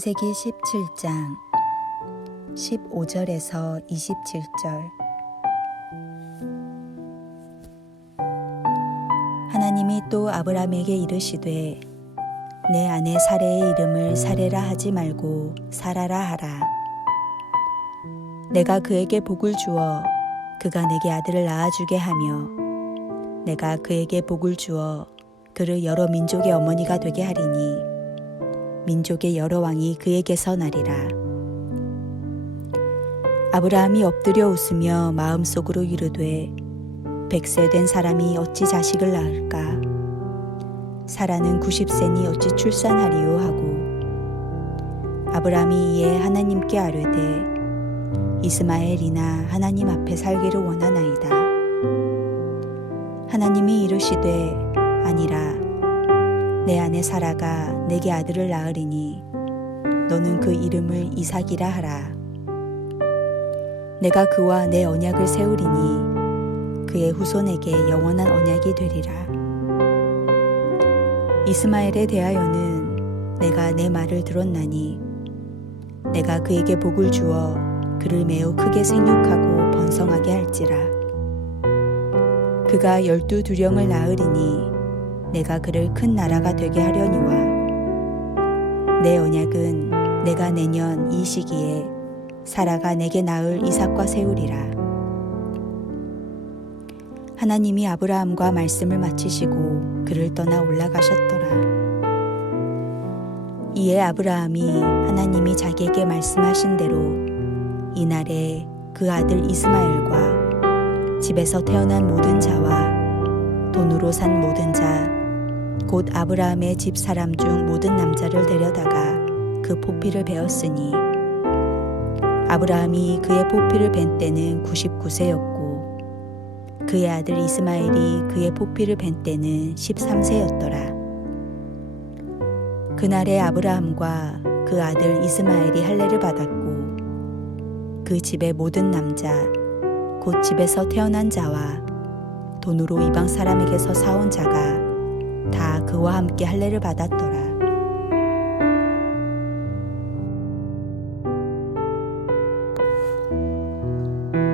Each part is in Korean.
창세기 17장 15절에서 27절. 하나님이 또 아브라함에게 이르시되 내 아내 사레의 이름을 사레라 하지 말고 사라라 하라. 내가 그에게 복을 주어 그가 내게 아들을 낳아주게 하며 내가 그에게 복을 주어 그를 여러 민족의 어머니가 되게 하리니 민족의 여러 왕이 그에게서 나리라. 아브라함이 엎드려 웃으며 마음속으로 이르되 100세 된 사람이 어찌 자식을 낳을까? 사라는 90세니 어찌 출산하리요 하고 아브라함이 이에 하나님께 아뢰되 이스마엘이나 하나님 앞에 살기를 원하나이다. 하나님이 이르시되 아니라 내 아내 사라가 내게 아들을 낳으리니 너는 그 이름을 이삭이라 하라. 내가 그와 내 언약을 세우리니 그의 후손에게 영원한 언약이 되리라. 이스마엘에 대하여는 내가 내 말을 들었나니 내가 그에게 복을 주어 그를 매우 크게 생육하고 번성하게 할지라. 그가 12두령을 낳으리니 내가 그를 큰 나라가 되게 하려니와 내 언약은 내가 내년 이 시기에 사라가 내게 낳을 이삭과 세우리라. 하나님이 아브라함과 말씀을 마치시고 그를 떠나 올라가셨더라. 이에 아브라함이 하나님이 자기에게 말씀하신 대로 이날에 그 아들 이스마엘과 집에서 태어난 모든 자와 돈으로 산 모든 자 곧 아브라함의 집 사람 중 모든 남자를 데려다가 그 포피를 베었으니 아브라함이 그의 포피를 벤 때는 99세였고 그의 아들 이스마엘이 그의 포피를 벤 때는 13세였더라. 그날에 아브라함과 그 아들 이스마엘이 할례를 받았고 그 집의 모든 남자 곧 집에서 태어난 자와 돈으로 이방 사람에게서 사온 자가 다 그와 함께 할례를 받았더라.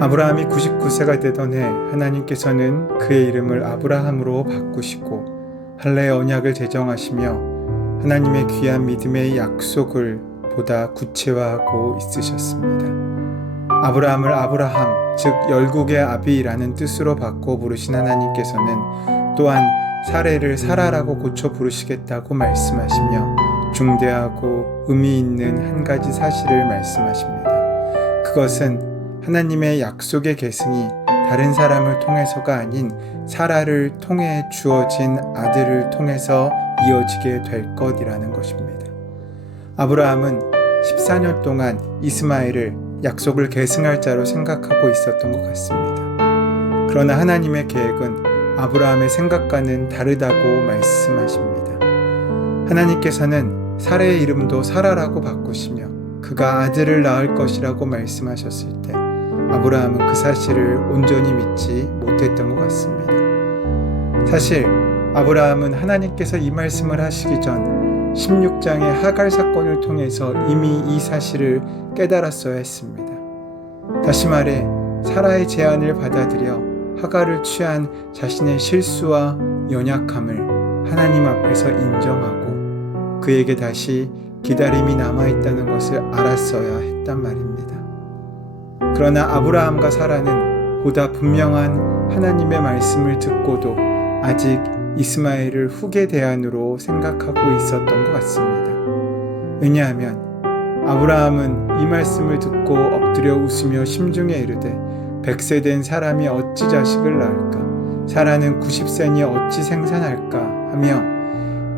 아브라함이 99세가 되던 해 하나님께서는 그의 이름을 아브라함으로 바꾸시고 할례의 언약을 제정하시며 하나님의 귀한 믿음의 약속을 보다 구체화하고 있으셨습니다. 아브라함을 아브라함, 즉 열국의 아비라는 뜻으로 바꿔 부르신 하나님께서는 또한 사레를 사라라고 고쳐 부르시겠다고 말씀하시며 중대하고 의미 있는 한 가지 사실을 말씀하십니다. 그것은 하나님의 약속의 계승이 다른 사람을 통해서가 아닌 사라를 통해 주어진 아들을 통해서 이어지게 될 것이라는 것입니다. 아브라함은 14년 동안 이스마엘을 약속을 계승할 자로 생각하고 있었던 것 같습니다. 그러나 하나님의 계획은 아브라함의 생각과는 다르다고 말씀하십니다. 하나님께서는 사레의 이름도 사라라고 바꾸시며 그가 아들을 낳을 것이라고 말씀하셨을 때 아브라함은 그 사실을 온전히 믿지 못했던 것 같습니다. 사실 아브라함은 하나님께서 이 말씀을 하시기 전 16장의 하갈 사건을 통해서 이미 이 사실을 깨달았어야 했습니다. 다시 말해 사라의 제안을 받아들여 하갈을 취한 자신의 실수와 연약함을 하나님 앞에서 인정하고 그에게 다시 기다림이 남아있다는 것을 알았어야 했단 말입니다. 그러나 아브라함과 사라는 보다 분명한 하나님의 말씀을 듣고도 아직 이스마엘을 후계 대안으로 생각하고 있었던 것 같습니다. 왜냐하면 아브라함은 이 말씀을 듣고 엎드려 웃으며 심중에 이르되 100세 된 사람이 어찌 자식을 낳을까? 사라는 90세니 어찌 생산할까? 하며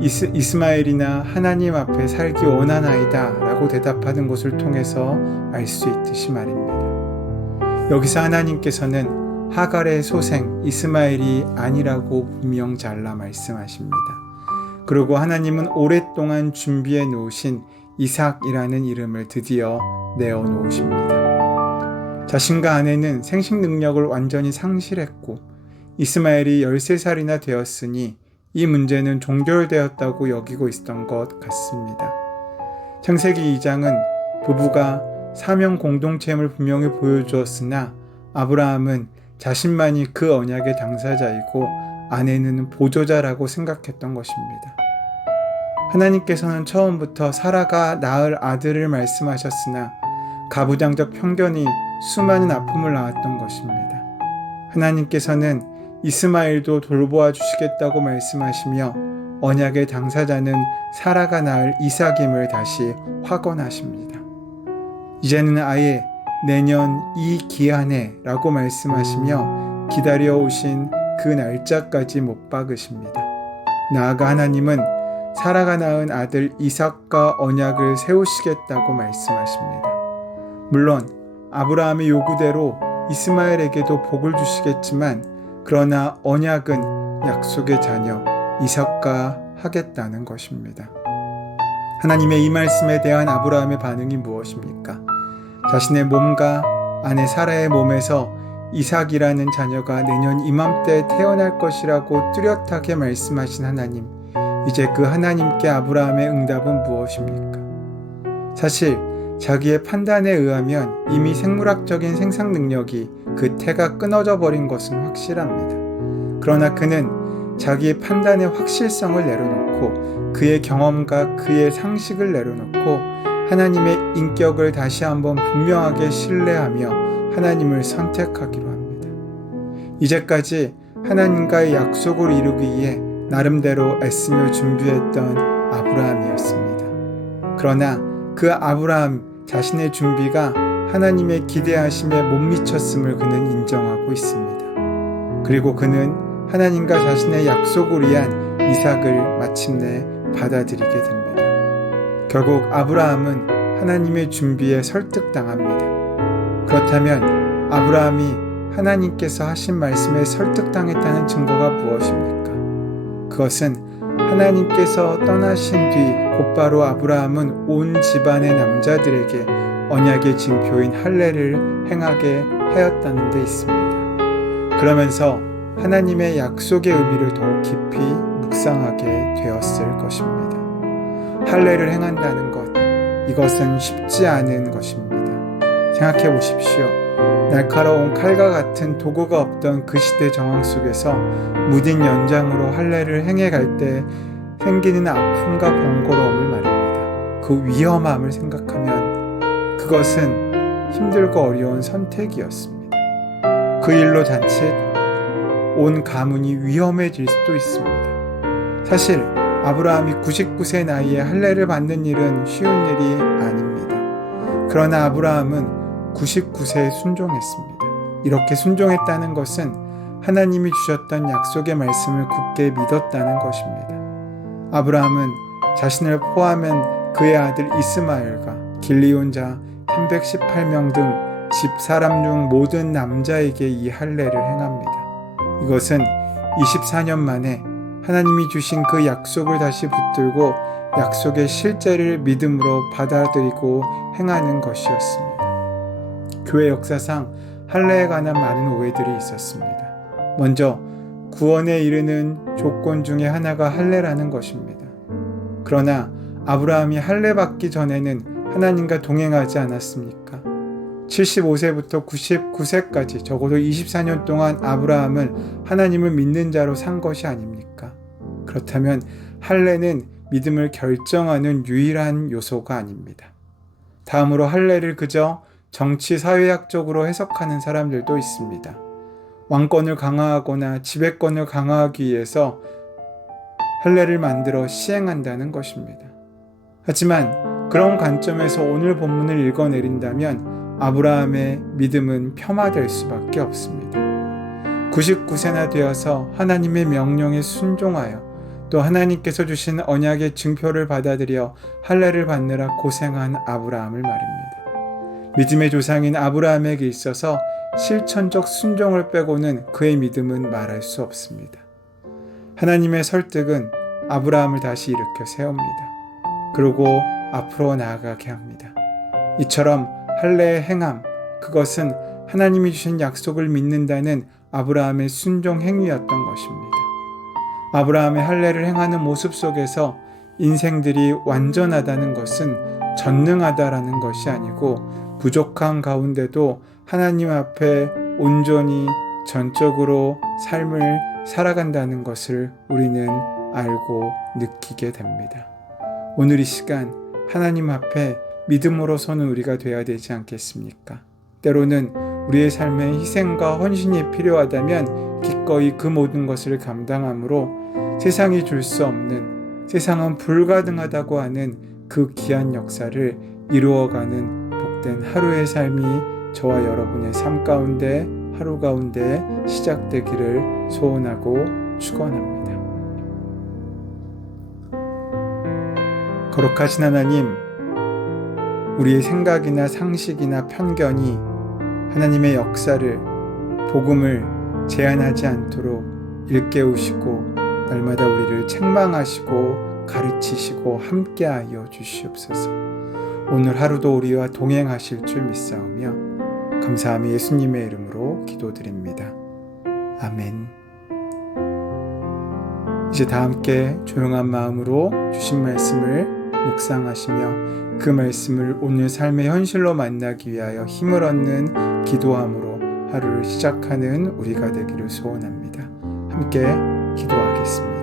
이스마엘이나 하나님 앞에 살기 원하나이다 라고 대답하는 것을 통해서 알 수 있듯이 말입니다. 여기서 하나님께서는 하갈의 소생 이스마엘이 아니라고 분명 잘라 말씀하십니다. 그리고 하나님은 오랫동안 준비해 놓으신 이삭이라는 이름을 드디어 내어 놓으십니다. 자신과 아내는 생식 능력을 완전히 상실했고 이스마엘이 13살이나 되었으니 이 문제는 종결되었다고 여기고 있었던 것 같습니다. 창세기 2장은 부부가 사명 공동체임을 분명히 보여주었으나 아브라함은 자신만이 그 언약의 당사자이고 아내는 보조자라고 생각했던 것입니다. 하나님께서는 처음부터 사라가 낳을 아들을 말씀하셨으나 가부장적 편견이 수많은 아픔을 낳았던 것입니다. 하나님께서는 이스마엘도 돌보아 주시겠다고 말씀하시며 언약의 당사자는 사라가 낳을 이삭임을 다시 확언하십니다. 이제는 아예 내년 이 기한에 라고 말씀하시며 기다려 오신 그 날짜까지 못 박으십니다. 나아가 하나님은 사라가 낳은 아들 이삭과 언약을 세우시겠다고 말씀하십니다. 물론 아브라함의 요구대로 이스마엘에게도 복을 주시겠지만 그러나 언약은 약속의 자녀 이삭과 하겠다는 것입니다. 하나님의 이 말씀에 대한 아브라함의 반응이 무엇입니까? 자신의 몸과 아내 사라의 몸에서 이삭이라는 자녀가 내년 이맘때 태어날 것이라고 뚜렷하게 말씀하신 하나님, 이제 그 하나님께 아브라함의 응답은 무엇입니까? 사실 자기의 판단에 의하면 이미 생물학적인 생산 능력이 그 태가 끊어져 버린 것은 확실합니다. 그러나 그는 자기의 판단의 확실성을 내려놓고 그의 경험과 그의 상식을 내려놓고 하나님의 인격을 다시 한번 분명하게 신뢰하며 하나님을 선택하기로 합니다. 이제까지 하나님과의 약속을 이루기 위해 나름대로 애쓰며 준비했던 아브라함이었습니다. 그러나 그 아브라함 자신의 준비가 하나님의 기대하심에 못 미쳤음을 그는 인정하고 있습니다. 그리고 그는 하나님과 자신의 약속을 위한 이삭을 마침내 받아들이게 됩니다. 결국 아브라함은 하나님의 준비에 설득당합니다. 그렇다면 아브라함이 하나님께서 하신 말씀에 설득당했다는 증거가 무엇입니까? 그것은 하나님께서 떠나신 뒤 곧바로 아브라함은 온 집안의 남자들에게 언약의 징표인 할례를 행하게 하였다는 데 있습니다. 그러면서 하나님의 약속의 의미를 더욱 깊이 묵상하게 되었을 것입니다. 할례를 행한다는 것, 이것은 쉽지 않은 것입니다. 생각해 보십시오. 날카로운 칼과 같은 도구가 없던 그 시대 정황 속에서 무딘 연장으로 할례를 행해 갈 때 생기는 아픔과 번거로움을 말입니다. 그 위험함을 생각하면 그것은 힘들고 어려운 선택이었습니다. 그 일로 자칫 온 가문이 위험해질 수도 있습니다. 사실 아브라함이 99세 나이에 할례를 받는 일은 쉬운 일이 아닙니다. 그러나 아브라함은 99세에 순종했습니다. 이렇게 순종했다는 것은 하나님이 주셨던 약속의 말씀을 굳게 믿었다는 것입니다. 아브라함은 자신을 포함한 그의 아들 이스마엘과 길리온 자 318명 등 집 사람 중 모든 남자에게 이 할례를 행합니다. 이것은 24년 만에 하나님이 주신 그 약속을 다시 붙들고 약속의 실제를 믿음으로 받아들이고 행하는 것이었습니다. 교회 역사상 할례에 관한 많은 오해들이 있었습니다. 먼저 구원에 이르는 조건 중에 하나가 할례라는 것입니다. 그러나 아브라함이 할례 받기 전에는 하나님과 동행하지 않았습니까? 75세부터 99세까지 적어도 24년 동안 아브라함은 하나님을 믿는 자로 산 것이 아닙니까? 그렇다면 할례는 믿음을 결정하는 유일한 요소가 아닙니다. 다음으로 할례를 그저 정치 사회학적으로 해석하는 사람들도 있습니다. 왕권을 강화하거나 지배권을 강화하기 위해서 할례를 만들어 시행한다는 것입니다. 하지만 그런 관점에서 오늘 본문을 읽어내린다면 아브라함의 믿음은 폄하될 수밖에 없습니다. 99세나 되어서 하나님의 명령에 순종하여 또 하나님께서 주신 언약의 증표를 받아들여 할례를 받느라 고생한 아브라함을 말입니다. 믿음의 조상인 아브라함에게 있어서 실천적 순종을 빼고는 그의 믿음은 말할 수 없습니다. 하나님의 설득은 아브라함을 다시 일으켜 세웁니다. 그리고 앞으로 나아가게 합니다. 이처럼 할례의 행함, 그것은 하나님이 주신 약속을 믿는다는 아브라함의 순종 행위였던 것입니다. 아브라함의 할례를 행하는 모습 속에서 인생들이 완전하다는 것은 전능하다라는 것이 아니고 부족한 가운데도 하나님 앞에 온전히 전적으로 삶을 살아간다는 것을 우리는 알고 느끼게 됩니다. 오늘 이 시간 하나님 앞에 믿음으로 서는 우리가 되어야 되지 않겠습니까? 때로는 우리의 삶에 희생과 헌신이 필요하다면 기꺼이 그 모든 것을 감당함으로 세상이 줄 수 없는, 세상은 불가능하다고 하는 그 귀한 역사를 이루어가는 복된 하루의 삶이 저와 여러분의 삶 가운데, 하루 가운데 시작되기를 소원하고 축원합니다. 거룩하신 하나님, 우리의 생각이나 상식이나 편견이 하나님의 역사를, 복음을 제한하지 않도록 일깨우시고 날마다 우리를 책망하시고 가르치시고 함께하여 주시옵소서. 오늘 하루도 우리와 동행하실 줄 믿사오며 감사함이 예수님의 이름으로 기도드립니다. 아멘. 이제 다 함께 조용한 마음으로 주신 말씀을 묵상하시며 그 말씀을 오늘 삶의 현실로 만나기 위하여 힘을 얻는 기도함으로 하루를 시작하는 우리가 되기를 소원합니다. 함께 기도하겠습니다.